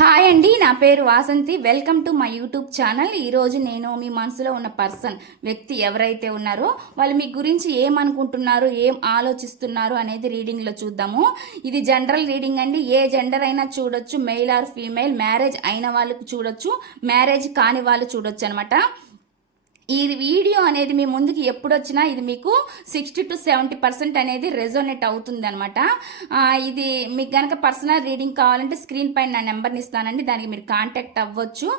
Hi అండి నా పేరు Vasanthi. Welcome to my YouTube channel. ఈరోజు నేను మీ మనసులో ఉన్న పర్సన్ వ్యక్తి ఎవరైతే ఉన్నారో వాళ్ళు మీ గురించి ఏమనుకుంటున్నారు ఏం ఆలోచిస్తున్నారు అనేది రీడింగ్లో చూద్దాము. ఇది జనరల్ రీడింగ్ అండి. ఏ జెండర్ అయినా చూడొచ్చు. మెయిల్ ఆర్ ఫీమేల్ మ్యారేజ్ అయిన వాళ్ళకు చూడొచ్చు. మ్యారేజ్ కాని వాళ్ళు చూడొచ్చు అనమాట ఈ వీడియో అనేది మీ ముందుకి ఎప్పుడు వచ్చినా ఇది మీకు సిక్స్టీ టు సెవెంటీ పర్సెంట్ అనేది రెజోనేట్ అవుతుంది అనమాట ఇది మీకు కనుక పర్సనల్ రీడింగ్ కావాలంటే స్క్రీన్ పైన నా నెంబర్ని ఇస్తానండి. దానికి మీరు కాంటాక్ట్ అవ్వచ్చు.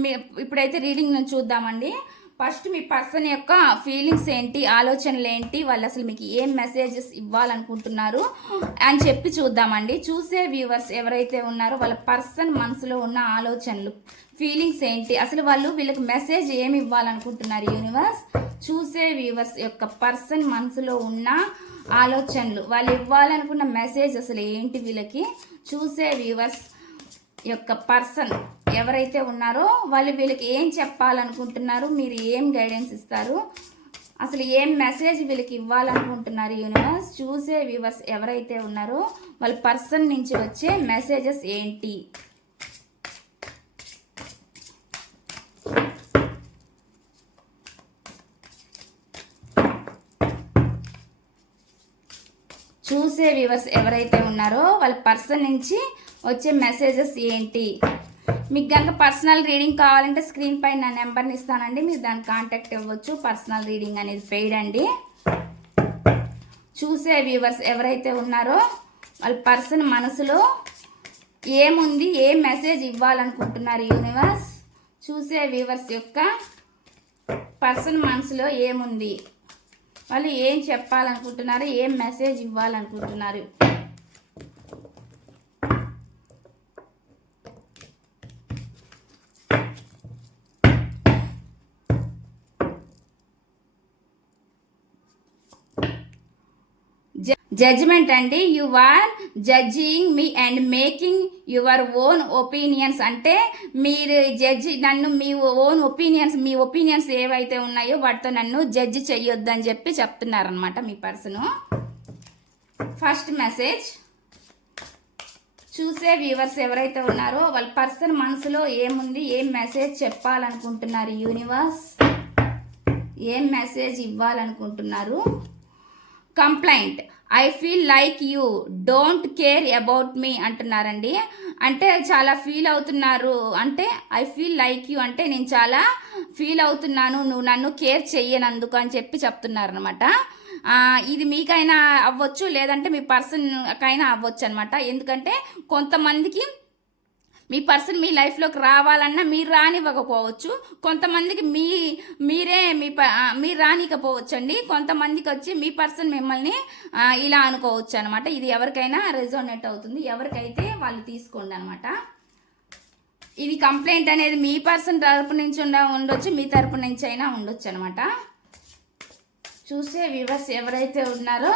మీ ఇప్పుడైతే రీడింగ్ నేను చూద్దామండి. ఫస్ట్ మీ పర్సన్ యొక్క ఫీలింగ్స్ ఏంటి ఆలోచనలు ఏంటి వాళ్ళు అసలు మీకు ఏం మెసేజెస్ ఇవ్వాలనుకుంటున్నారు అని చెప్పి చూద్దామండి. చూసే వ్యూవర్స్ ఎవరైతే ఉన్నారో వాళ్ళ పర్సన్ మనసులో ఉన్న ఆలోచనలు. ఫీలింగ్స్ ఏంటి? అసలు వాళ్ళు వీళ్ళకి మెసేజ్ ఏమి ఇవ్వాలనుకుంటున్నారు యూనివర్స్? చూసే వ్యూవర్స్ యొక్క పర్సన్ మనసులో ఉన్న ఆలోచనలు. వాళ్ళు ఇవ్వాలనుకున్న మెసేజ్ అసలు ఏంటి వీళ్ళకి? చూసే వ్యూవర్స్ యొక్క పర్సన్ ఎవరైతే ఉన్నారో వాళ్ళు వీళ్ళకి ఏం చెప్పాలనుకుంటున్నారు? మీరు ఏం గైడెన్స్ ఇస్తారు? అసలు ఏం మెసేజ్ వీళ్ళకి ఇవ్వాలనుకుంటున్నారు యూనివర్స్? చూసే వ్యూవర్స్ ఎవరైతే ఉన్నారో వాళ్ళ పర్సన్ నుంచి వచ్చే మెసేజెస్ ఏంటి? చూసే వ్యూవర్స్ ఎవరైతే ఉన్నారో వాళ్ళ పర్సన్ నుంచి వచ్చే మెసేజెస్ ఏంటి? మీకు కనుక పర్సనల్ రీడింగ్ కావాలంటే స్క్రీన్ పై నా నెంబర్ని ఇస్తానండి. మీరు దాన్ని కాంటాక్ట్ ఇవ్వచ్చు పర్సనల్ రీడింగ్ అనేది పెయిడ్ అండి. చూసే వ్యూవర్స్ ఎవరైతే ఉన్నారో వాళ్ళ పర్సన్ మనసులో ఏముంది ఏ మెసేజ్ ఇవ్వాలనుకుంటున్నారు యూనివర్స్? చూసే వ్యూవర్స్ యొక్క పర్సన్ మనసులో ఏముంది? వాళ్ళు ఏం చెప్పాలనుకుంటున్నారు ఏం మెసేజ్ ఇవ్వాలనుకుంటున్నారు. జడ్జ్మెంట్ అండి. You are judging me and making your own opinions అంటే మీరు జడ్జి నన్ను మీ ఓన్ ఒపీనియన్స్ మీ ఒపీనియన్స్ ఏవైతే ఉన్నాయో వాటితో నన్ను జడ్జి చెయ్యొద్దని చెప్పి చెప్తున్నారనమాట మీ పర్సను. ఫస్ట్ మెసేజ్ చూసే వ్యూవర్స్ ఎవరైతే ఉన్నారో వాళ్ళ పర్సన్ మనసులో ఏముంది ఏం మెసేజ్ చెప్పాలనుకుంటున్నారు యూనివర్స్ ఏం message ఇవ్వాలనుకుంటున్నారు? Complaint I feel like you don't care about me అంటున్నారండి. అంటే చాలా ఫీల్ అవుతున్నారు. అంటే ఐ ఫీల్ లైక్ యూ అంటే నేను చాలా ఫీల్ అవుతున్నాను. నువ్వు నన్ను కేర్ చెయ్యనందుకు అని చెప్పి చెప్తున్నారు అనమాట ఇది మీకైనా అవ్వచ్చు లేదంటే మీ పర్సన్కైనా అవ్వచ్చు అనమాట ఎందుకంటే కొంతమందికి మీ పర్సన్ మీ లైఫ్లోకి రావాలన్నా మీరు రానివ్వకపోవచ్చు. కొంతమందికి మీ మీరే మీ మీరు రానికపోవచ్చు అండి కొంతమందికి వచ్చి మీ పర్సన్ మిమ్మల్ని ఇలా అనుకోవచ్చు అనమాట ఇది ఎవరికైనా రెజోనేట్ అవుతుంది. ఎవరికైతే వాళ్ళు తీసుకోండి అనమాట ఇది కంప్లైంట్ అనేది మీ పర్సన్ తరపు నుంచి ఉండ ఉండొచ్చు మీ తరపు నుంచి అయినా ఉండొచ్చు అనమాట చూసే వివర్స్ ఎవరైతే ఉన్నారో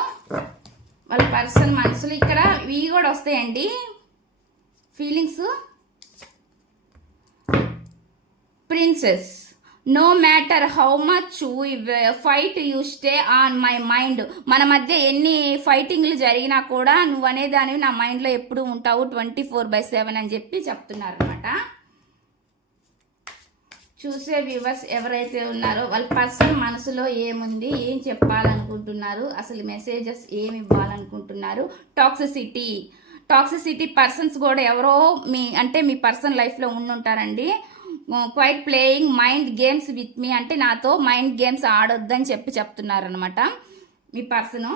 వాళ్ళ పర్సన్ మనసులు ఇక్కడ ఇవి కూడా వస్తాయండి. Feelings princess no matter how much fight you stay on my mind మన మధ్య ఎన్ని ఫైటింగ్లు జరిగినా కూడా నువ్వు అనేదానివి నా మైండ్లో ఎప్పుడు ఉంటావు ట్వంటీ ఫోర్ బై సెవెన్ అని చెప్పి చెప్తున్నారు అనమాట చూసే వ్యూవర్స్ ఎవరైతే ఉన్నారో వాళ్ళ పర్సన్ మనసులో ఏముంది ఏం చెప్పాలనుకుంటున్నారు అసలు మెసేజెస్ ఏమి ఇవ్వాలనుకుంటున్నారు టాక్సిసిటీ టాక్సిసిటీ పర్సన్స్ కూడా ఎవరో మీ అంటే మీ పర్సన్ లైఫ్లో ఉండుంటారండి. Quite playing mind games with me అంటే నాతో మైండ్ గేమ్స్ ఆడొద్దని చెప్పి చెప్తున్నారనమాట మీ పర్సను.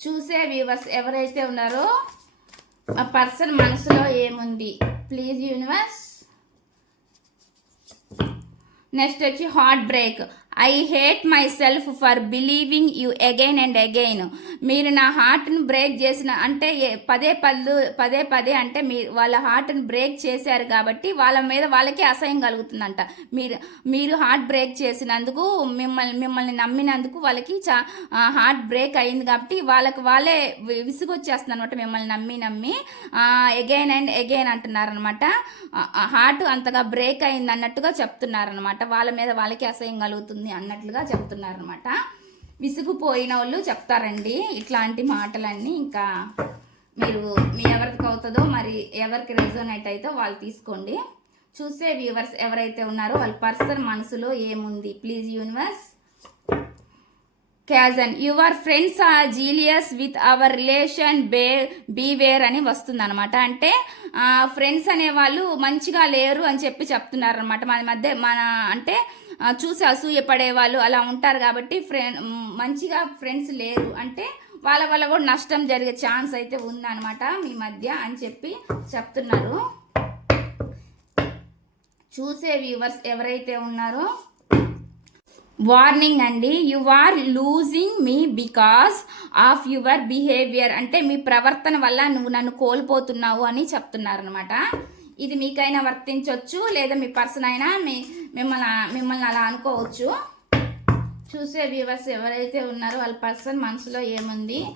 చూసే వ్యూవర్స్ ఎవరైతే ఉన్నారో ఆ పర్సన్ మనసులో ఏముంది? ప్లీజ్ యూనివర్స్ నెక్స్ట్ వచ్చి heart break I hate myself for believing you again and again మీరు నా హార్ట్ని బ్రేక్ చేసిన అంటే పదే పదు పదే పదే అంటే మీ వాళ్ళ హార్ట్ని బ్రేక్ చేశారు కాబట్టి వాళ్ళ మీద వాళ్ళకే అసహ్యం కలుగుతుందంట. మీరు మీరు హార్ట్ బ్రేక్ చేసినందుకు మిమ్మల్ని మిమ్మల్ని నమ్మినందుకు వాళ్ళకి చా హార్ట్ బ్రేక్ అయింది కాబట్టి వాళ్ళకి వాళ్ళే విసుగొచ్చేస్తుంది అనమాట మిమ్మల్ని నమ్మి నమ్మి ఎగైన్ అండ్ ఎగైన్ అంటున్నారనమాట హార్ట్ అంతగా బ్రేక్ అయింది అన్నట్టుగా చెప్తున్నారనమాట వాళ్ళ మీద వాళ్ళకి అసహ్యం కలుగుతుంది. అన్నట్లుగా చెప్తున్నారనమాట విసుగుపోయిన వాళ్ళు చెప్తారండి ఇట్లాంటి మాటలన్నీ. ఇంకా మీరు మీ ఎవరికి అవుతుందో మరి ఎవరికి రెజోనేట్ అయితే వాళ్ళు తీసుకోండి. చూసే వ్యూవర్స్ ఎవరైతే ఉన్నారో వాళ్ళ పర్సన్ మనసులో ఏముంది? Please universe caution your friends are jealous with our relation be beware అని వస్తుంది అనమాట అంటే ఫ్రెండ్స్ అనేవాళ్ళు మంచిగా లేరు అని చెప్పి చెప్తున్నారు అనమాట మన మధ్య మన అంటే చూసి అసూయ పడేవాళ్ళు అలా ఉంటారు కాబట్టి ఫ్రెండ్ మంచిగా ఫ్రెండ్స్ లేరు. అంటే వాళ్ళ వల్ల కూడా నష్టం జరిగే ఛాన్స్ అయితే ఉందన్నమాట మీ మధ్య అని చెప్పి చెప్తున్నారు. చూసే వ్యూవర్స్ ఎవరైతే ఉన్నారో వార్నింగ్ అండి. You are losing me because of your behaviour అంటే మీ ప్రవర్తన వల్ల నువ్వు నన్ను కోల్పోతున్నావు అని చెప్తున్నారు అనమాట ఇది మీకైనా వర్తించవచ్చు లేదా మీ పర్సన్ అయినా మీ మిమ్మల్ని మిమ్మల్ని అలా అనుకోవచ్చు. చూసే వ్యూవర్స్ ఎవరైతే ఉన్నారో వాళ్ళ పర్సన్ మనసులో ఏముంది?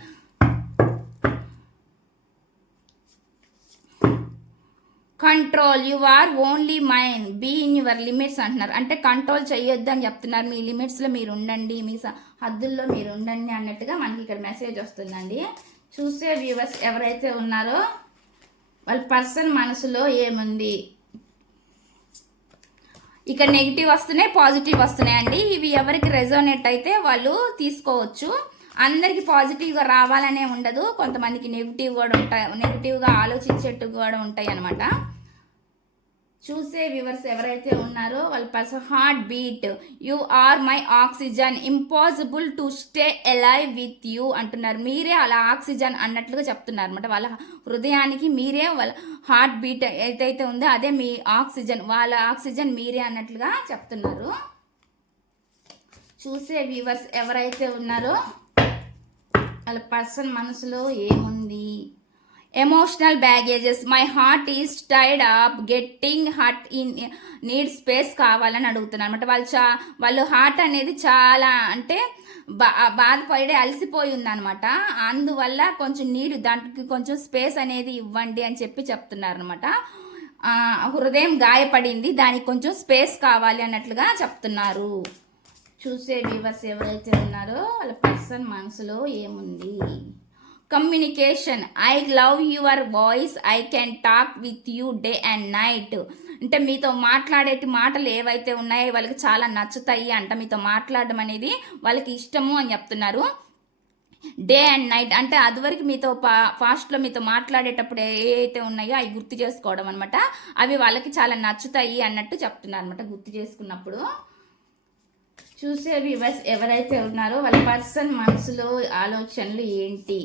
Control you are only mind be in your limits అంటున్నారు. అంటే కంట్రోల్ చేయొద్దు అని చెప్తున్నారు. మీ లిమిట్స్లో మీరు ఉండండి. మీ స- హద్దుల్లో మీరు ఉండండి అన్నట్టుగా మనకి ఇక్కడ మెసేజ్ వస్తుందండి. చూసే వ్యూవర్స్ ఎవరైతే ఉన్నారో వాళ్ళ పర్సన్ మనసులో ఏముంది? ఇక్కడ నెగిటివ్ వస్తున్నాయి పాజిటివ్ వస్తున్నాయండి ఇవి ఎవరికి రెజోనేట్ అయితే వాళ్ళు తీసుకోవచ్చు. అందరికి పాజిటివ్గా రావాలనే ఉండదు. కొంతమందికి నెగిటివ్ కూడా ఉంటాయి నెగిటివ్గా ఆలోచించేట్టు కూడా ఉంటాయి అనమాట చూసే వ్యూవర్స్ ఎవరైతే ఉన్నారో వాళ్ళ person heart beat you are my oxygen impossible to stay alive with you అంటున్నారు. మీరే అలా ఆక్సిజన్ అన్నట్లుగా చెప్తున్నారు అనమాట వాళ్ళ హృదయానికి మీరే వాళ్ళ హార్ట్ బీట్ ఏదైతే ఉందో అదే మీ ఆక్సిజన్ వాళ్ళ ఆక్సిజన్ మీరే అన్నట్లుగా చెప్తున్నారు. చూసే వ్యూవర్స్ ఎవరైతే ఉన్నారో వాళ్ళ పర్సన్ మనసులో ఏముంది? Emotional baggages my heart is tied up getting heart in need space కావాలని అడుగుతున్నారు అనమాట వాళ్ళు చా వాళ్ళు హార్ట్ అనేది చాలా అంటే బా బాధపడి అలసిపోయి ఉందన్నమాట. అందువల్ల కొంచెం నీడు దానికి కొంచెం స్పేస్ అనేది ఇవ్వండి అని చెప్పి చెప్తున్నారు అనమాట హృదయం గాయపడింది. దానికి కొంచెం స్పేస్ కావాలి అన్నట్లుగా చెప్తున్నారు. చూసే వ్యూవర్స్ ఎవరైతే ఉన్నారో వాళ్ళ పర్సన్ మనసులో ఏముంది? Communication I love your voice I can talk with you day and night అంటే మీతో మాట్లాడేటి మాటలు ఏవైతే ఉన్నాయో వాళ్ళకి చాలా నచ్చుతాయి అంట. మీతో మాట్లాడడం అనేది వాళ్ళకి ఇష్టము అని చెప్తున్నారు. డే అండ్ నైట్ అంటే అదివరకు మీతో పా ఫాస్ట్లో మీతో మాట్లాడేటప్పుడు ఏ అయితే ఉన్నాయో అవి గుర్తు చేసుకోవడం అనమాట అవి వాళ్ళకి చాలా నచ్చుతాయి అన్నట్టు చెప్తున్నారు అనమాట గుర్తు చేసుకున్నప్పుడు. చూసే వివర్స్ ఎవరైతే ఉన్నారో వాళ్ళ పర్సన్ మనసులో ఆలోచనలు ఏంటి?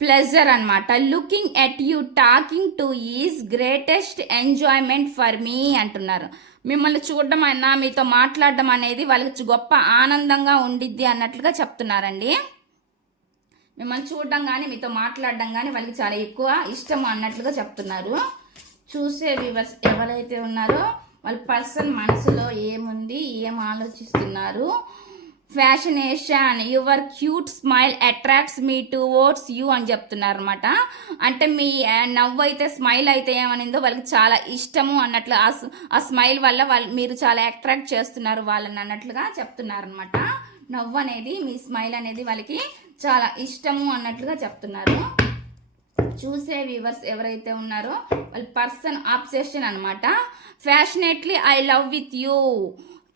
ప్లెజర్ అనమాట looking at you talking to is greatest enjoyment for me అంటున్నారు. మిమ్మల్ని చూడడం అయినా మీతో మాట్లాడడం అనేది వాళ్ళకి గొప్ప ఆనందంగా ఉండిద్ది అన్నట్లుగా చెప్తున్నారండి. మిమ్మల్ని చూడడం కానీ మీతో మాట్లాడడం కానీ వాళ్ళకి చాలా ఎక్కువ ఇష్టం అన్నట్లుగా చెప్తున్నారు. చూసే వివర్స్ ఎవరైతే ఉన్నారో వాళ్ళ పర్సన్ మనసులో ఏముంది ఏం ఆలోచిస్తున్నారు fascination your cute smile attracts me towards you అని చెప్తున్నారు అనమాట అంటే మీ నవ్వు అయితే స్మైల్ అయితే ఏమనిందో వాళ్ళకి చాలా ఇష్టము అన్నట్లు ఆ ఆ స్మైల్ వల్ల వాళ్ళు మీరు చాలా అట్రాక్ట్ చేస్తున్నారు వాళ్ళని అన్నట్లుగా చెప్తున్నారు అనమాట నవ్వు అనేది మీ స్మైల్ అనేది వాళ్ళకి చాలా ఇష్టము అన్నట్లుగా చెప్తున్నారు. చూసే వ్యూవర్స్ ఎవరైతే ఉన్నారో వాళ్ళ పర్సన్ ఆబ్సెషన్ అనమాట passionately I love with you.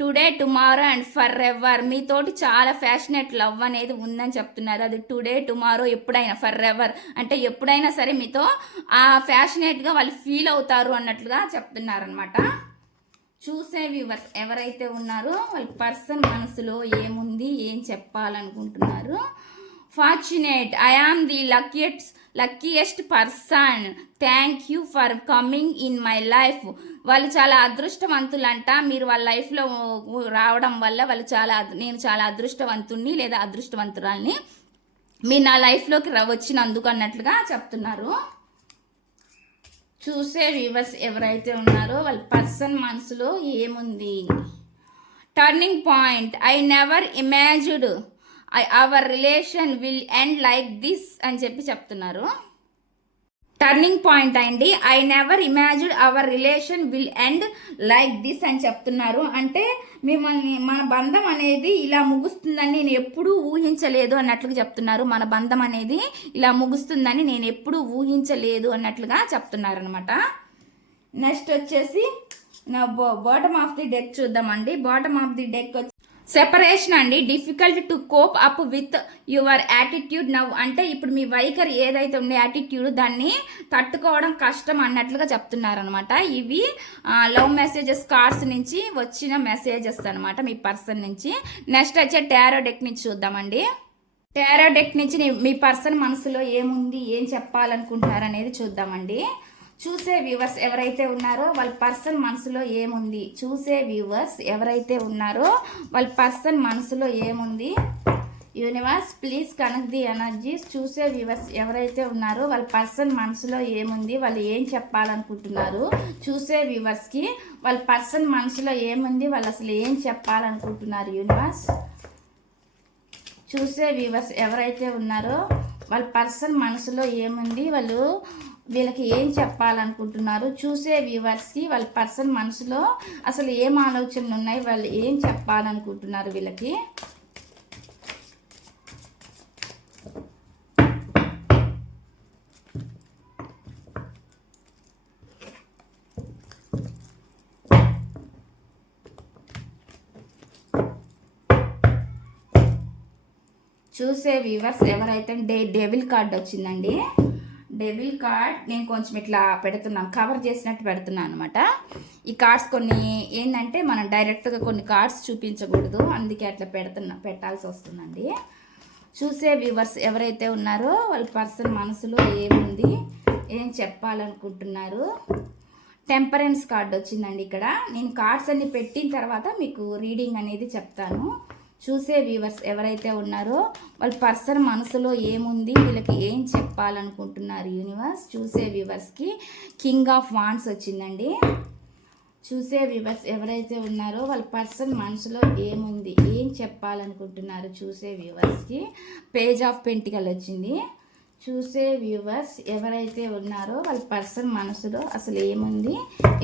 Today tomorrow and for ever మీతోటి చాలా ఫ్యాషనేట్ లవ్ అనేది ఉందని చెప్తున్నారు. అది టుడే టుమారో ఎప్పుడైనా ఫర్ ఎవర్ అంటే ఎప్పుడైనా సరే మీతో ఆ ఫ్యాషనేట్గా వాళ్ళు ఫీల్ అవుతారు అన్నట్లుగా చెప్తున్నారనమాట చూసే వ్యూవర్స్ ఎవరైతే ఉన్నారో వాళ్ళ పర్సన్ మనసులో ఏముంది ఏం చెప్పాలనుకుంటున్నారు? Fortunate I am the luckiest luckiest person thank you for coming in my life వాళ్ళు చాలా అదృష్టవంతులంట. మీరు వాళ్ళ లైఫ్లో రావడం వల్ల వాళ్ళు చాలా నేను చాలా అదృష్టవంతుణ్ణి లేదా అదృష్టవంతురాల్ని మీరు నా లైఫ్లోకి వచ్చినందుకు అన్నట్లుగా చెప్తున్నారు. చూసే వ్యూవర్స్ ఎవరైతే ఉన్నారో వాళ్ళ పర్సన్ మనసులో ఏముంది? Turning point I never imagined our relation will end like this అని చెప్పి చెప్తున్నారు. టర్నింగ్ పాయింట్ అండి. I never imagine our relation will end like this అని చెప్తున్నారు. అంటే మిమ్మల్ని మన బంధం అనేది ఇలా ముగుస్తుందని నేను ఎప్పుడూ ఊహించలేదు అన్నట్లుగా చెప్తున్నారు. మన బంధం అనేది ఇలా ముగుస్తుందని నేను ఎప్పుడూ ఊహించలేదు అన్నట్లుగా చెప్తున్నారు అనమాట నెక్స్ట్ వచ్చేసి నా బాటమ్ ఆఫ్ ది డెక్ చూద్దామండి. బాటమ్ ఆఫ్ ది డెక్ వచ్చి సెపరేషన్ అండి. Difficult to cope up with your attitude now అంటే ఇప్పుడు మీ వైఖరి ఏదైతే ఉండే యాటిట్యూడ్ దాన్ని తట్టుకోవడం కష్టం అన్నట్లుగా చెప్తున్నారనమాట ఇవి లవ్ మెసేజెస్ కార్డ్స్ నుంచి వచ్చిన మెసేజెస్ అనమాట మీ పర్సన్ నుంచి. నెక్స్ట్ వచ్చే టారో డెక్ నుంచి చూద్దామండి. టారో డెక్ నుంచి మీ పర్సన్ మనసులో ఏముంది ఏం చెప్పాలనుకుంటున్నారు అనేది చూద్దామండి. చూసే వ్యూవర్స్ ఎవరైతే ఉన్నారో వాళ్ళ పర్సన్ మనసులో ఏముంది? చూసే వ్యూవర్స్ ఎవరైతే ఉన్నారో వాళ్ళ పర్సన్ మనసులో ఏముంది? Universe please connect the energies చూసే వ్యూవర్స్ ఎవరైతే ఉన్నారో వాళ్ళ పర్సన్ మనసులో ఏముంది? వాళ్ళు ఏం చెప్పాలనుకుంటున్నారు? చూసే వ్యూవర్స్కి వాళ్ళ పర్సన్ మనసులో ఏముంది? వాళ్ళు అసలు ఏం చెప్పాలనుకుంటున్నారు? యూనివర్స్ చూసే వ్యూవర్స్ ఎవరైతే ఉన్నారో వాళ్ళ పర్సన్ మనసులో ఏముంది? వాళ్ళు వీళ్ళకి ఏం చెప్పాలనుకుంటున్నారు చూసే వ్యూవర్స్కి వాళ్ళ పర్సన్ మనసులో అసలు ఏం ఆలోచనలు ఉన్నాయి వాళ్ళు ఏం చెప్పాలనుకుంటున్నారు వీళ్ళకి? చూసే వ్యూవర్స్ ఎవరైతే డే డెవిల్ కార్డ్ వచ్చిందండి. డెవిల్ కార్డ్ నేను కొంచెం ఇట్లా పెడుతున్నాను కవర్ చేసినట్టు పెడుతున్నాను అనమాట ఈ కార్డ్స్ కొన్ని ఏంటంటే మనం డైరెక్ట్గా కొన్ని కార్డ్స్ చూపించకూడదు అందుకే అట్లా పెడుతున్నా పెట్టాల్సి వస్తుందండి. చూసే వ్యూవర్స్ ఎవరైతే ఉన్నారో వాళ్ళ పర్సన్ మనసులో ఏముంది ఏం చెప్పాలనుకుంటున్నారు. టెంపరెన్స్ కార్డ్ వచ్చిందండి ఇక్కడ. నేను కార్డ్స్ అన్ని పెట్టిన తర్వాత మీకు రీడింగ్ అనేది చెప్తాను. చూసే వ్యూవర్స్ ఎవరైతే ఉన్నారో వాళ్ళ పర్సన్ మనసులో ఏముంది వీళ్ళకి ఏం చెప్పాలనుకుంటున్నారు యూనివర్స్ చూసే వ్యూవర్స్కి కింగ్ ఆఫ్ వాన్స్ వచ్చిందండి. చూసే వ్యూవర్స్ ఎవరైతే ఉన్నారో వాళ్ళ పర్సన్ మనసులో ఏముంది ఏం చెప్పాలనుకుంటున్నారు చూసే వ్యూవర్స్కి పేజ్ ఆఫ్ పెంటికల్ వచ్చింది. చూసే వ్యూవర్స్ ఎవరైతే ఉన్నారో వాళ్ళ పర్సన్ మనసులో అసలు ఏముంది?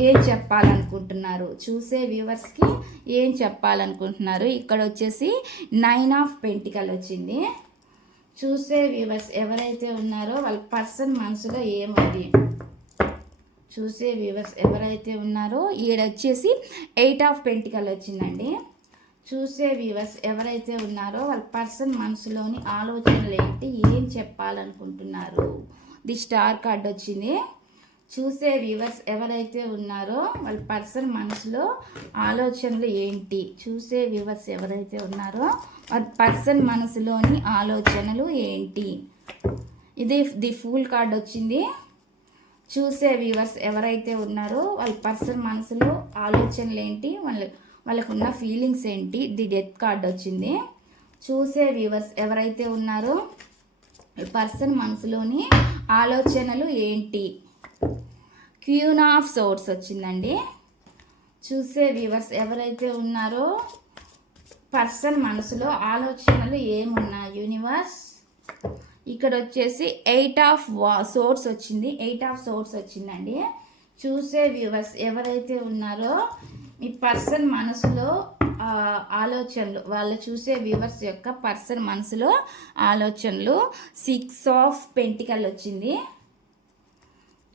ఏం చెప్పాలనుకుంటున్నారు? చూసే వ్యూవర్స్కి ఏం చెప్పాలనుకుంటున్నారు? ఇక్కడ వచ్చేసి నైన్ ఆఫ్ పెంటికల్ వచ్చింది. చూసే వ్యూవర్స్ ఎవరైతే ఉన్నారో వాళ్ళ పర్సన్ మనసులో ఏముంది? చూసే వ్యూవర్స్ ఎవరైతే ఉన్నారో ఈడ వచ్చేసి ఎయిట్ ఆఫ్ పెంటికల్ వచ్చిందండి. చూసే వ్యూవర్స్ ఎవరైతే ఉన్నారో వాళ్ళ పర్సన్ మనసులోని ఆలోచనలు ఏంటి ఏం చెప్పాలనుకుంటున్నారు? ది స్టార్ కార్డ్ వచ్చింది. చూసే వ్యూవర్స్ ఎవరైతే ఉన్నారో వాళ్ళ పర్సన్ మనసులో ఆలోచనలు ఏంటి? చూసే వ్యూవర్స్ ఎవరైతే ఉన్నారో వాళ్ళ పర్సన్ మనసులోని ఆలోచనలు ఏంటి? ఇది ది ఫూల్ కార్డ్ వచ్చింది. చూసే వ్యూవర్స్ ఎవరైతే ఉన్నారో వాళ్ళ పర్సన్ మనసులో ఆలోచనలు ఏంటి వాళ్ళు వాళ్ళకున్న ఫీలింగ్స్ ఏంటి? ది డెత్ కార్డ్ వచ్చింది. చూసే వ్యూవర్స్ ఎవరైతే ఉన్నారో పర్సన్ మనసులోని ఆలోచనలు ఏంటి? క్యూన్ ఆఫ్ సోర్స్ వచ్చిందండి. చూసే వ్యూవర్స్ ఎవరైతే ఉన్నారో పర్సన్ మనసులో ఆలోచనలు ఏమున్నాయి యూనివర్స్ ఇక్కడ వచ్చేసి ఎయిట్ ఆఫ్ వా సోర్స్ వచ్చింది. ఎయిట్ ఆఫ్ సోర్స్ వచ్చిందండి. చూసే వ్యూవర్స్ ఎవరైతే ఉన్నారో మీ పర్సన్ మనసులో ఆలోచనలు వాళ్ళు చూసే వ్యూవర్స్ యొక్క పర్సన్ మనసులో ఆలోచనలు సిక్స్ ఆఫ్ పెంటికల్ వచ్చింది.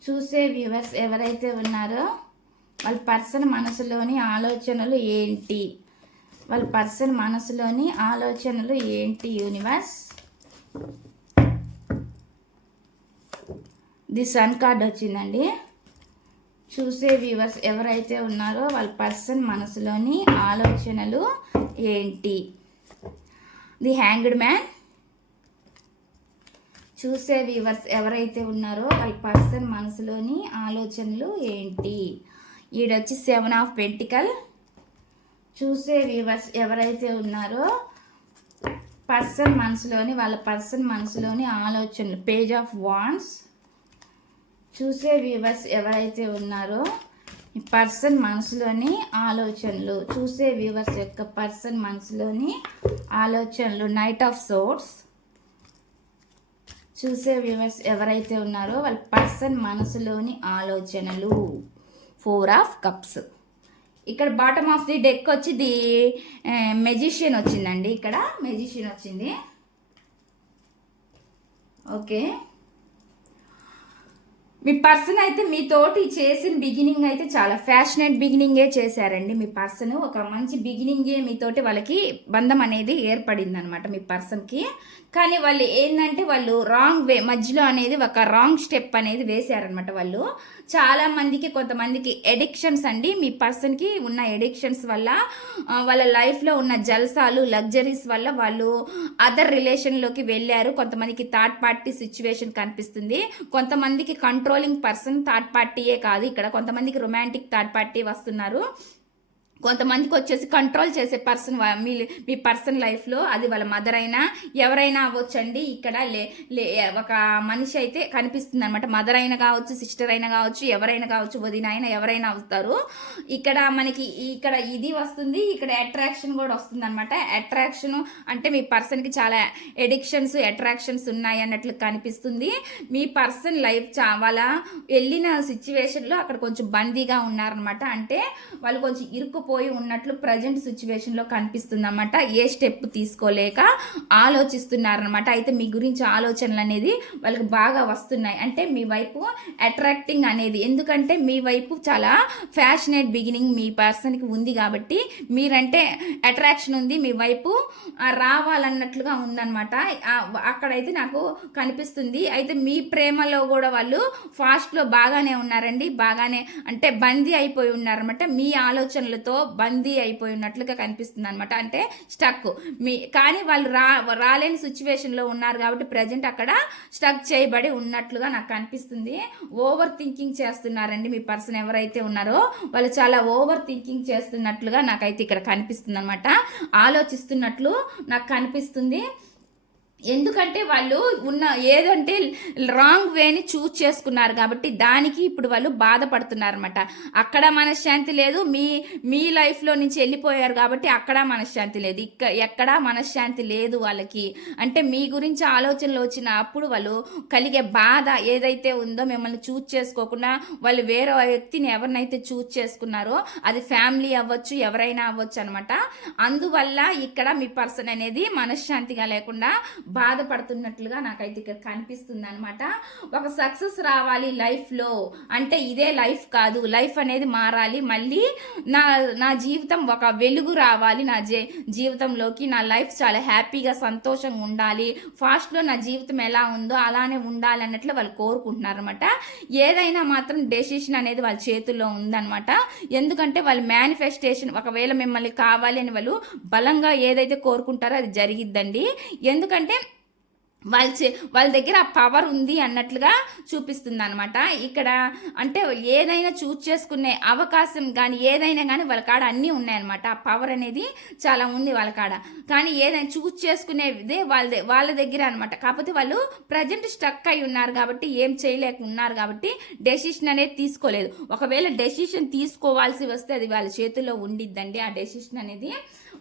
చూసే వ్యూవర్స్ ఎవరైతే ఉన్నారో వాళ్ళ పర్సన్ మనసులోని ఆలోచనలు ఏంటి? వాళ్ళ పర్సన్ మనసులోని ఆలోచనలు ఏంటి యూనివర్స్? ది సన్ కార్డ్ వచ్చిందండి. చూసే వ్యూవర్స్ ఎవరైతే ఉన్నారో వాళ్ళ పర్సన్ మనసులోని ఆలోచనలు ఏంటి? The hanged man. చూసే వ్యూవర్స్ ఎవరైతే ఉన్నారో వాళ్ళ పర్సన్ మనసులోని ఆలోచనలు ఏంటి? ఈడొచ్చి సెవెన్ ఆఫ్ పెంటికల్. చూసే వ్యూవర్స్ ఎవరైతే ఉన్నారో పర్సన్ మనసులోని వాళ్ళ పర్సన్ మనసులోని ఆలోచనలు పేజ్ ఆఫ్ వాన్స్. చూసే వ్యూవర్స్ ఎవరైతే ఉన్నారో ఈ పర్సన్ మనసులోని ఆలోచనలు చూసే వ్యూవర్స్ యొక్క పర్సన్ మనసులోని ఆలోచనలు నైట్ ఆఫ్ సోర్స్. చూసే వ్యూవర్స్ ఎవరైతే ఉన్నారో వాళ్ళ పర్సన్ మనసులోని ఆలోచనలు. ఫోర్ ఆఫ్ కప్స్ ఇక్కడ బాటమ్ ఆఫ్ ది డెక్ వచ్చి ది మెజిషియన్ వచ్చిందండి. ఇక్కడ మెజిషియన్ వచ్చింది. ఓకే మీ పర్సన్ అయితే మీతోటి చేసిన బిగినింగ్ అయితే చాలా ఫ్యాషనేట్ బిగినింగే చేశారండి. మీ పర్సన్ ఒక మంచి బిగినింగే మీతోటి వాళ్ళకి బంధం అనేది ఏర్పడింది అనమాట మీ పర్సన్కి కానీ వాళ్ళు ఏంటంటే వాళ్ళు రాంగ్ వే మధ్యలో అనేది ఒక రాంగ్ స్టెప్ అనేది వేశారనమాట వాళ్ళు. చాలా మందికి కొంతమందికి ఎడిక్షన్స్ అండి. మీ పర్సన్కి ఉన్న ఎడిక్షన్స్ వల్ల వాళ్ళ లైఫ్లో ఉన్న జల్సాలు లగ్జరీస్ వల్ల వాళ్ళు అదర్ రిలేషన్లోకి వెళ్ళారు. కొంతమందికి థర్డ్ పార్టీ సిచ్యువేషన్ కనిపిస్తుంది. కొంతమందికి కంట్రోల్ కంట్రోలింగ్ పర్సన్ థర్డ్ పార్టీయే కాదు. ఇక్కడ కొంతమందికి రొమాంటిక్ థర్డ్ పార్టీ వస్తున్నారు. కొంతమందికి వచ్చేసి కంట్రోల్ చేసే పర్సన్ మీ మీ పర్సన్ లైఫ్లో అది వాళ్ళ మదర్ అయినా ఎవరైనా అవ్వచ్చండి. ఇక్కడ లే లే ఒక మనిషి అయితే కనిపిస్తుంది అనమాట మదర్ అయినా కావచ్చు సిస్టర్ అయినా కావచ్చు ఎవరైనా కావచ్చు వదిన అయినా ఎవరైనా అవుతారు ఇక్కడ మనకి ఇక్కడ ఇది వస్తుంది ఇక్కడ అట్రాక్షన్ కూడా వస్తుంది అనమాట అట్రాక్షన్ అంటే మీ పర్సన్కి చాలా ఎడిక్షన్స్ అట్రాక్షన్స్ ఉన్నాయి అన్నట్లు కనిపిస్తుంది. మీ పర్సన్ లైఫ్ చా వాళ్ళ వెళ్ళిన సిచ్యువేషన్లో అక్కడ కొంచెం బందీగా ఉన్నారనమాట అంటే వాళ్ళు కొంచెం పోయి ఉన్నట్లు ప్రజెంట్ సిచ్యువేషన్లో కనిపిస్తుంది అనమాట ఏ స్టెప్ తీసుకోలేక ఆలోచిస్తున్నారనమాట అయితే మీ గురించి ఆలోచనలు అనేది వాళ్ళకి బాగా వస్తున్నాయి. అంటే మీ వైపు అట్రాక్టింగ్ అనేది. ఎందుకంటే మీ వైపు చాలా ఫ్యాషనేట్ బిగినింగ్ మీ పర్సన్కి ఉంది కాబట్టి మీరంటే అట్రాక్షన్ ఉంది. మీ వైపు రావాలన్నట్లుగా ఉందన్నమాట. అక్కడైతే నాకు కనిపిస్తుంది. అయితే మీ ప్రేమలో కూడా వాళ్ళు ఫాస్ట్లో బాగానే ఉన్నారండి. బాగానే అంటే బందీ అయిపోయి ఉన్నారన్నమాట. మీ ఆలోచనలతో బందీ అయిపోయి ఉన్నట్లుగా కనిపిస్తుంది అనమాట అంటే స్టక్ మీ కానీ వాళ్ళు రా రాలేని సిచ్యువేషన్లో ఉన్నారు కాబట్టి ప్రజెంట్ అక్కడ స్టక్ చేయబడి ఉన్నట్లుగా నాకు కనిపిస్తుంది. ఓవర్ థింకింగ్ చేస్తున్నారండి మీ పర్సన్ ఎవరైతే ఉన్నారో వాళ్ళు చాలా ఓవర్ థింకింగ్ చేస్తున్నట్లుగా నాకైతే ఇక్కడ కనిపిస్తుంది అనమాట ఆలోచిస్తున్నట్లు నాకు కనిపిస్తుంది. ఎందుకంటే వాళ్ళు ఉన్న ఏదంటే రాంగ్ వేని చూజ్ చేసుకున్నారు కాబట్టి దానికి ఇప్పుడు వాళ్ళు బాధపడుతున్నారు అనమాట అక్కడ మనశ్శాంతి లేదు మీ మీ లైఫ్లో నుంచి వెళ్ళిపోయారు కాబట్టి అక్కడ మనశ్శాంతి లేదు. ఇక్క ఎక్కడా మనశ్శాంతి లేదు వాళ్ళకి. అంటే మీ గురించి ఆలోచనలు వచ్చిన అప్పుడు వాళ్ళు కలిగే బాధ ఏదైతే ఉందో మిమ్మల్ని చూజ్ చేసుకోకుండా వాళ్ళు వేరే వ్యక్తిని ఎవరినైతే చూజ్ చేసుకున్నారో అది ఫ్యామిలీ అవ్వచ్చు ఎవరైనా అవ్వచ్చు అనమాట అందువల్ల ఇక్కడ మీ పర్సన్ అనేది మనశ్శాంతిగా లేకుండా బాధపడుతున్నట్లుగా నాకైతే ఇక్కడ కనిపిస్తుంది అనమాట ఒక సక్సెస్ రావాలి లైఫ్లో. అంటే ఇదే లైఫ్ కాదు లైఫ్ అనేది మారాలి. మళ్ళీ నా నా జీవితం ఒక వెలుగు రావాలి. నా జీ జీవితంలోకి నా లైఫ్ చాలా హ్యాపీగా సంతోషంగా ఉండాలి. ఫాస్ట్లో నా జీవితం ఎలా ఉందో అలానే ఉండాలి అన్నట్లు వాళ్ళు కోరుకుంటున్నారు అనమాట ఏదైనా మాత్రం డెసిషన్ అనేది వాళ్ళ చేతుల్లో ఉందన్నమాట. ఎందుకంటే వాళ్ళు మేనిఫెస్టేషన్ ఒకవేళ మిమ్మల్ని కావాలి అని వాళ్ళు బలంగా ఏదైతే కోరుకుంటారో అది జరిగిద్దండి. ఎందుకంటే వాళ్ళ చే వాళ్ళ దగ్గర ఆ పవర్ ఉంది అన్నట్లుగా చూపిస్తుంది అనమాట ఇక్కడ అంటే ఏదైనా చూజ్ చేసుకునే అవకాశం కానీ ఏదైనా కానీ వాళ్ళ కాడ అన్నీ ఉన్నాయన్నమాట. ఆ పవర్ అనేది చాలా ఉంది వాళ్ళ కాడ. కానీ ఏదైనా చూజ్ చేసుకునేదే వాళ్ళ వాళ్ళ దగ్గర అనమాట కాకపోతే వాళ్ళు ప్రజెంట్ స్టక్ అయి ఉన్నారు కాబట్టి ఏం చేయలేక ఉన్నారు కాబట్టి డెసిషన్ అనేది తీసుకోలేదు. ఒకవేళ డెసిషన్ తీసుకోవాల్సి వస్తే అది వాళ్ళ చేతిలో ఉండిద్దండి. ఆ డెసిషన్ అనేది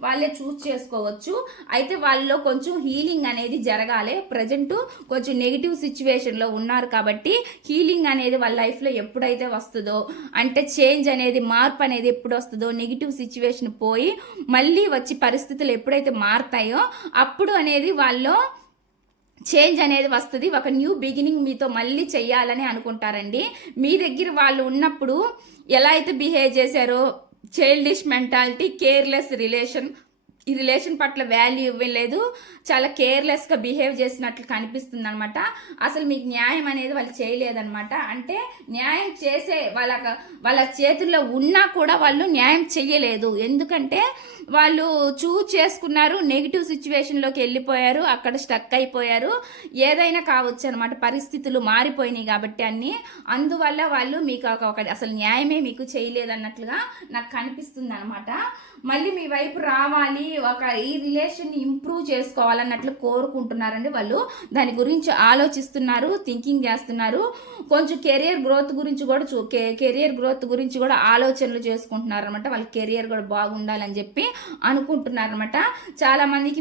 వాళ్ళే చూస్ చేసుకోవచ్చు. అయితే వాళ్ళలో కొంచెం హీలింగ్ అనేది జరగాలి. ప్రజెంట్ కొంచెం నెగిటివ్ సిచ్యువేషన్లో ఉన్నారు కాబట్టి హీలింగ్ అనేది వాళ్ళ లైఫ్లో ఎప్పుడైతే వస్తుందో అంటే చేంజ్ అనేది మార్పు అనేది ఎప్పుడు వస్తుందో నెగిటివ్ సిచ్యువేషన్ పోయి మళ్ళీ వచ్చి పరిస్థితులు ఎప్పుడైతే మారుతాయో అప్పుడు అనేది వాళ్ళు చేంజ్ అనేది వస్తుంది. ఒక న్యూ బిగినింగ్ మీతో మళ్ళీ చెయ్యాలని అనుకుంటారండి. మీ దగ్గర వాళ్ళు ఉన్నప్పుడు ఎలా అయితే బిహేవ్ చేశారో చైల్డిష్ మెంటాలిటీ కేర్లెస్ రిలేషన్ ఈ రిలేషన్ పట్ల వాల్యూ ఇవ్వలేదు. చాలా కేర్లెస్గా బిహేవ్ చేసినట్లు కనిపిస్తుంది అనమాట అసలు మీకు న్యాయం అనేది వాళ్ళు చేయలేదనమాట అంటే న్యాయం చేసే వాళ్ళ వాళ్ళ చేతుల్లో ఉన్నా కూడా వాళ్ళు న్యాయం చెయ్యలేదు. ఎందుకంటే వాళ్ళు చూజ్ చేసుకున్నారు నెగిటివ్ సిచ్యువేషన్లోకి వెళ్ళిపోయారు అక్కడ స్టక్ అయిపోయారు. ఏదైనా కావచ్చు అనమాట పరిస్థితులు మారిపోయినాయి కాబట్టి అన్నీ. అందువల్ల వాళ్ళు మీకు ఒక అసలు న్యాయమే మీకు చేయలేదన్నట్లుగా నాకు కనిపిస్తుంది అనమాట మళ్ళీ మీ వైపు రావాలి ఒక ఈ రిలేషన్ ఇంప్రూవ్ చేసుకోవాలన్నట్లు కోరుకుంటున్నారండి వాళ్ళు. దాని గురించి ఆలోచిస్తున్నారు థింకింగ్ చేస్తున్నారు. కొంచెం కెరియర్ గ్రోత్ గురించి కూడా చూ కెరియర్ గ్రోత్ గురించి కూడా ఆలోచనలు చేసుకుంటున్నారు అనమాట వాళ్ళ కెరియర్ కూడా బాగుండాలని చెప్పి అనుకుంటున్నారు అనమాట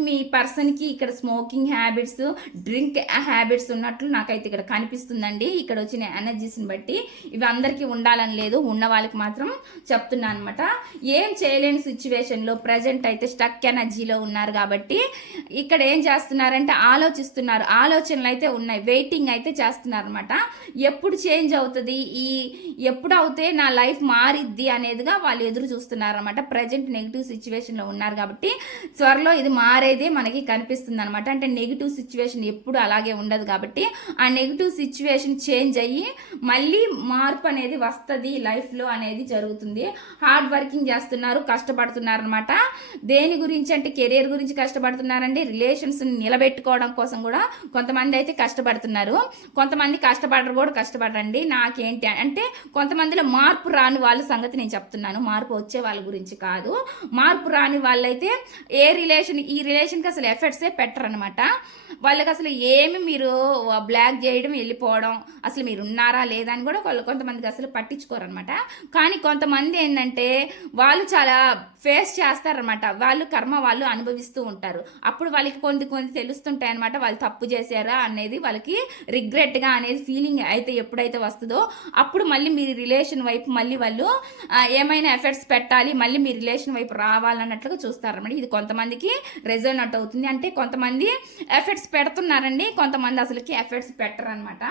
మీ పర్సన్కి ఇక్కడ స్మోకింగ్ హ్యాబిట్స్ డ్రింక్ హ్యాబిట్స్ ఉన్నట్లు నాకైతే ఇక్కడ కనిపిస్తుందండి. ఇక్కడ వచ్చిన ఎనర్జీస్ని బట్టి ఇవి అందరికీ ఉండాలని లేదు ఉన్న వాళ్ళకి మాత్రం చెప్తున్నాను అనమాట ఏం చేయలేని సిచ్యువేషన్లో ప్రజెంట్ అయితే స్టక్ ఎనర్జీలో ఉన్నారు కాబట్టి ఇక్కడ ఏం చేస్తున్నారంటే ఆలోచిస్తున్నారు. ఆలోచనలు అయితే ఉన్నాయి. వెయిటింగ్ అయితే చేస్తున్నారు అనమాట ఎప్పుడు చేంజ్ అవుతుంది? ఈ ఎప్పుడు అవుతే నా లైఫ్ మారిద్ది అనేదిగా వాళ్ళు ఎదురు చూస్తున్నారు అనమాట ప్రజెంట్ నెగిటివ్ సిచ్యువేషన్లో ఉన్నారు కాబట్టి త్వరలో ఇది మారేదే మనకి కనిపిస్తుంది అనమాట అంటే నెగిటివ్ సిచ్యువేషన్ ఎప్పుడు అలాగే ఉండదు కాబట్టి ఆ నెగిటివ్ సిచ్యువేషన్ చేంజ్ అయ్యి మళ్ళీ మార్పు అనేది వస్తుంది లైఫ్లో అనేది జరుగుతుంది. హార్డ్ వర్కింగ్ చేస్తున్నారు కష్టపడుతున్నారు కష్టపడుతున్నారనమాట దేని గురించి అంటే కెరీర్ గురించి కష్టపడుతున్నారండి. రిలేషన్స్ నిలబెట్టుకోవడం కోసం కూడా కొంతమంది అయితే కష్టపడుతున్నారు. కొంతమంది కష్టపడరు కూడా కష్టపడరండి. నాకేంటి అంటే కొంతమందిలో మార్పు రాని వాళ్ళ సంగతి నేను చెప్తున్నాను. మార్పు వచ్చే వాళ్ళ గురించి కాదు. మార్పు రాని వాళ్ళైతే ఏ రిలేషన్ ఈ రిలేషన్కి అసలు ఎఫెక్ట్సే పెట్టరనమాట వాళ్ళకి అసలు ఏమి మీరు బ్లాక్ చేయడం వెళ్ళిపోవడం అసలు మీరు ఉన్నారా లేదా అని కూడా వాళ్ళు కొంతమందికి అసలు పట్టించుకోరనమాట కానీ కొంతమంది ఏంటంటే వాళ్ళు చాలా ఫేస్ చేస్తారనమాట వాళ్ళు కర్మ వాళ్ళు అనుభవిస్తూ ఉంటారు. అప్పుడు వాళ్ళకి కొన్ని కొన్ని తెలుస్తుంటాయి అనమాట వాళ్ళు తప్పు చేశారా అనేది వాళ్ళకి రిగ్రెట్గా అనేది ఫీలింగ్ అయితే ఎప్పుడైతే వస్తుందో అప్పుడు మళ్ళీ మీ రిలేషన్ వైపు మళ్ళీ వాళ్ళు ఏమైనా ఎఫర్ట్స్ పెట్టాలి మళ్ళీ మీ రిలేషన్ వైపు రావాలన్నట్లుగా చూస్తారనమాట ఇది కొంతమందికి రెజోనట్ అవుతుంది. అంటే కొంతమంది ఎఫర్ట్స్ పెడుతున్నారండి కొంతమంది అసలుకి ఎఫర్ట్స్ పెట్టరనమాట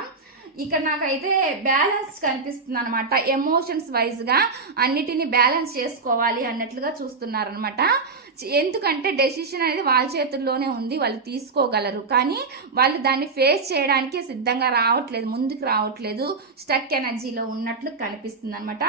ఇక్కడ నాకైతే బ్యాలెన్స్ కనిపిస్తుంది అనమాట ఎమోషన్స్ వైజ్గా అన్నిటిని బ్యాలెన్స్ చేసుకోవాలి అన్నట్లుగా చూస్తున్నారనమాట ఎందుకంటే డెసిషన్ అనేది వాళ్ళ చేతుల్లోనే ఉంది వాళ్ళు తీసుకోగలరు. కానీ వాళ్ళు దాన్ని ఫేస్ చేయడానికి సిద్ధంగా రావట్లేదు ముందుకు రావట్లేదు స్టక్ ఎనర్జీలో ఉన్నట్లు కనిపిస్తుంది అనమాట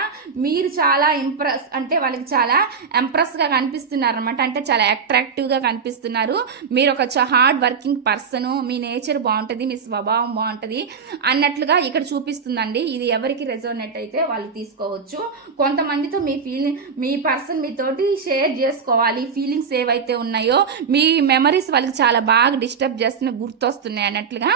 మీరు చాలా ఇంప్రెస్ అంటే వాళ్ళకి చాలా ఎంప్రెస్గా కనిపిస్తున్నారు అనమాట అంటే చాలా అట్రాక్టివ్గా కనిపిస్తున్నారు. మీరు ఒక హార్డ్ వర్కింగ్ పర్సన్ మీ నేచర్ బాగుంటుంది మీ స్వభావం బాగుంటుంది అన్నట్లు అన్నట్లుగా ఇక్కడ చూపిస్తుందండి. ఇది ఎవరికి రెజోనేట్ అయితే వాళ్ళు తీసుకోవచ్చు. కొంతమందితో మీ ఫీలింగ్ మీ పర్సన్ మీతోటి షేర్ చేసుకోవాలి. ఫీలింగ్స్ ఏవైతే ఉన్నాయో మీ మెమరీస్ వాళ్ళకి చాలా బాగా డిస్టర్బ్ చేస్తున్నాయి గుర్తొస్తున్నాయి అన్నట్లుగా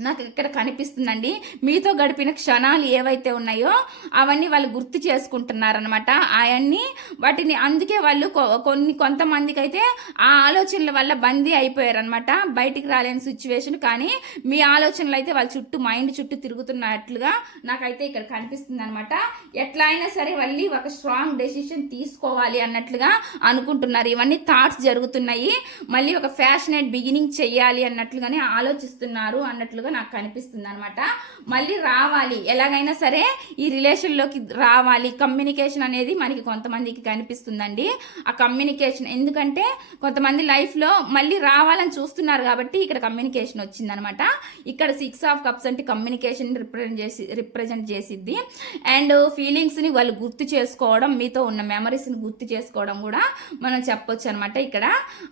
నాకు ఇక్కడ కనిపిస్తుందండి. మీతో గడిపిన క్షణాలు ఏవైతే ఉన్నాయో అవన్నీ వాళ్ళు గుర్తు చేసుకుంటున్నారనమాట అవన్నీ వాటిని అందుకే వాళ్ళు కొ- కొన్ని కొంతమందికి అయితే ఆ ఆలోచనల వల్ల బందీ అయిపోయారనమాట బయటికి రాలేని సిచ్యువేషన్ కానీ మీ ఆలోచనలు అయితే వాళ్ళ చుట్టూ మైండ్ చుట్టూ తిరుగుతున్నట్లుగా నాకైతే ఇక్కడ కనిపిస్తుంది అనమాట ఎట్లా అయినా సరే మళ్ళీ ఒక స్ట్రాంగ్ డెసిషన్ తీసుకోవాలి అన్నట్లుగా అనుకుంటున్నారు. ఇవన్నీ థాట్స్ జరుగుతున్నాయి. మళ్ళీ ఒక ఫ్యాషనేట్ బిగినింగ్ చేయాలి అన్నట్లుగానే ఆలోచిస్తున్నారు అన్నట్లు ఉన్నట్లుగా నాకు కనిపిస్తుంది అనమాట మళ్ళీ రావాలి. ఎలాగైనా సరే ఈ రిలేషన్లోకి రావాలి. కమ్యూనికేషన్ అనేది మనకి కొంతమందికి కనిపిస్తుందండి. ఆ కమ్యూనికేషన్ ఎందుకంటే కొంతమంది లైఫ్లో మళ్ళీ రావాలని చూస్తున్నారు కాబట్టి ఇక్కడ కమ్యూనికేషన్ వచ్చిందనమాట ఇక్కడ సిక్స్ ఆఫ్ కప్స్ అంటే కమ్యూనికేషన్ రిప్రజెంట్ చేసి రిప్రజెంట్ చేసిద్ది. అండ్ ఫీలింగ్స్ని వాళ్ళు గుర్తు చేసుకోవడం మీతో ఉన్న మెమరీస్ని గుర్తు చేసుకోవడం కూడా మనం చెప్పొచ్చు అనమాట ఇక్కడ.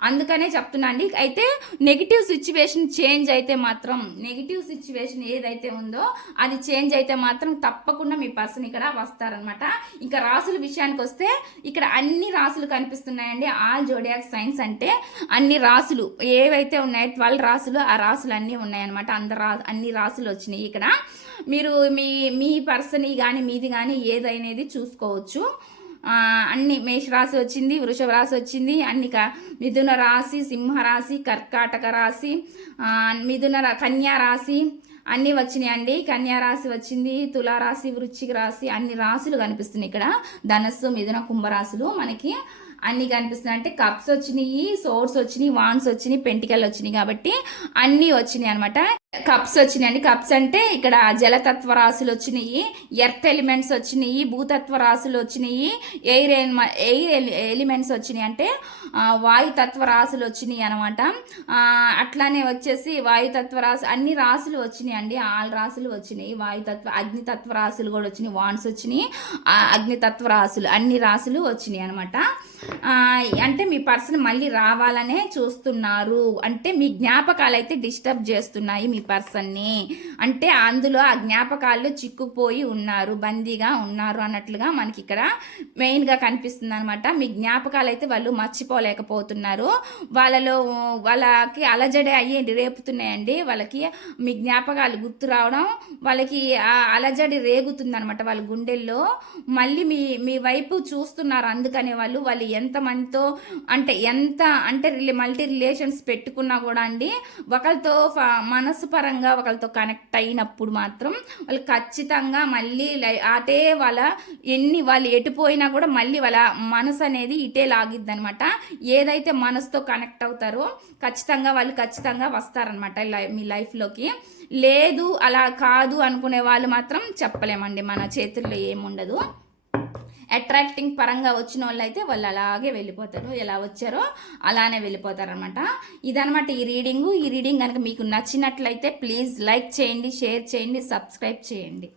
అందుకనే చెప్తున్నా అండి. అయితే నెగిటివ్ సిచ్యువేషన్ చేంజ్ అయితే మాత్రం నెగిటివ్ సిచ్యువేషన్ ఏదైతే ఉందో అది చేంజ్ అయితే మాత్రం తప్పకుండా మీ పర్సన్ ఇక్కడ వస్తారనమాట ఇంకా రాసుల విషయానికి వస్తే ఇక్కడ అన్ని రాసులు కనిపిస్తున్నాయండి. ఆల్ జోడియాక్ సైన్స్ అంటే అన్ని రాసులు ఏవైతే ఉన్నాయో ట్వెల్వ్ రాసులు ఆ రాసులు అన్నీ ఉన్నాయన్నమాట. అంద రా అన్ని రాసులు వచ్చినాయి ఇక్కడ. మీరు మీ మీ పర్సన్ కానీ మీది కానీ ఏదైనది చూసుకోవచ్చు. అన్ని మేషరాశి వచ్చింది వృషభ రాశి వచ్చింది అన్ని క మిథున రాశి సింహరాశి కర్కాటక రాశి మిథున రా- కన్యా రాశి అన్నీ వచ్చినాయి అండి. కన్యా రాశి వచ్చింది తులారాశి వృశ్చిక రాశి అన్ని రాశులు కనిపిస్తున్నాయి ఇక్కడ. ధనస్సు మిథున కుంభరాశులు మనకి అన్ని కనిపిస్తున్నాయి. అంటే కప్స్ వచ్చినాయి సోర్స్ వచ్చినాయి వాన్స్ వచ్చినాయి పెంటికల్ వచ్చినాయి కాబట్టి అన్నీ వచ్చినాయి అనమాట కప్స్ వచ్చినాయండి. కప్స్ అంటే ఇక్కడ జలతత్వ రాశులు వచ్చినాయి ఎర్త్ ఎలిమెంట్స్ వచ్చినాయి భూతత్వ రాశులు వచ్చినాయి ఎయిర్ ఎయిర్ ఎలిమెంట్స్ వచ్చినాయి అంటే వాయుతత్వ రాశులు వచ్చినాయి అనమాట అట్లానే వచ్చేసి వాయుతత్వ రాశి అన్ని రాశులు వచ్చినాయి అండి ఆల్ రాశులు వచ్చినాయి వాయుతత్వ అగ్నితత్వ రాశులు కూడా వచ్చినాయి వాన్స్ వచ్చినాయి అగ్నితత్వ రాశులు అన్ని రాశులు వచ్చినాయి అనమాట. అంటే మీ పర్సన్ మళ్ళీ రావాలనే చూస్తున్నారు. అంటే మీ జ్ఞాపకాలు అయితే డిస్టర్బ్ చేస్తున్నాయి మీ పర్సన్ని. అంటే అందులో ఆ జ్ఞాపకాల్లో చిక్కుపోయి ఉన్నారు బందీగా ఉన్నారు అన్నట్లుగా మనకి ఇక్కడ మెయిన్గా కనిపిస్తుంది అనమాట మీ జ్ఞాపకాలు అయితే వాళ్ళు మర్చిపోలేకపోతున్నారు. వాళ్ళలో వాళ్ళకి అలజడి అయ్యి రేపుతున్నాయండి. వాళ్ళకి మీ జ్ఞాపకాలు గుర్తు రావడం వాళ్ళకి ఆ అలజడి రేగుతుంది అనమాట వాళ్ళ గుండెల్లో. మళ్ళీ మీ మీ వైపు చూస్తున్నారు అందుకనే వాళ్ళు వాళ్ళు ఎంతమందితో అంటే ఎంత అంటే రిలే మల్టీ రిలేషన్స్ పెట్టుకున్నా కూడా అండి ఒకరితో ఫ- మనసు పరంగా ఒకరితో కనెక్ట్ అయినప్పుడు మాత్రం వాళ్ళు ఖచ్చితంగా మళ్ళీ లై- అటే వాళ్ళ ఎన్ని వాళ్ళు ఎటుపోయినా కూడా మళ్ళీ వాళ్ళ మనసు అనేది ఇటే లాగిద్ది అనమాట ఏదైతే మనసుతో కనెక్ట్ అవుతారో ఖచ్చితంగా వాళ్ళు ఖచ్చితంగా వస్తారనమాట మీ లైఫ్లోకి. లేదు అలా కాదు అనుకునే వాళ్ళు మాత్రం చెప్పలేమండి మన చేతుల్లో ఏముండదు. అట్రాక్టింగ్ పరంగా వచ్చిన వాళ్ళు అయితే వాళ్ళు అలాగే వెళ్ళిపోతారు. ఎలా వచ్చారో అలానే వెళ్ళిపోతారనమాట ఇదనమాట ఈ రీడింగు. ఈ రీడింగ్ కనుక మీకు నచ్చినట్లయితే ప్లీజ్ లైక్ చేయండి షేర్ చేయండి సబ్స్క్రైబ్ చేయండి.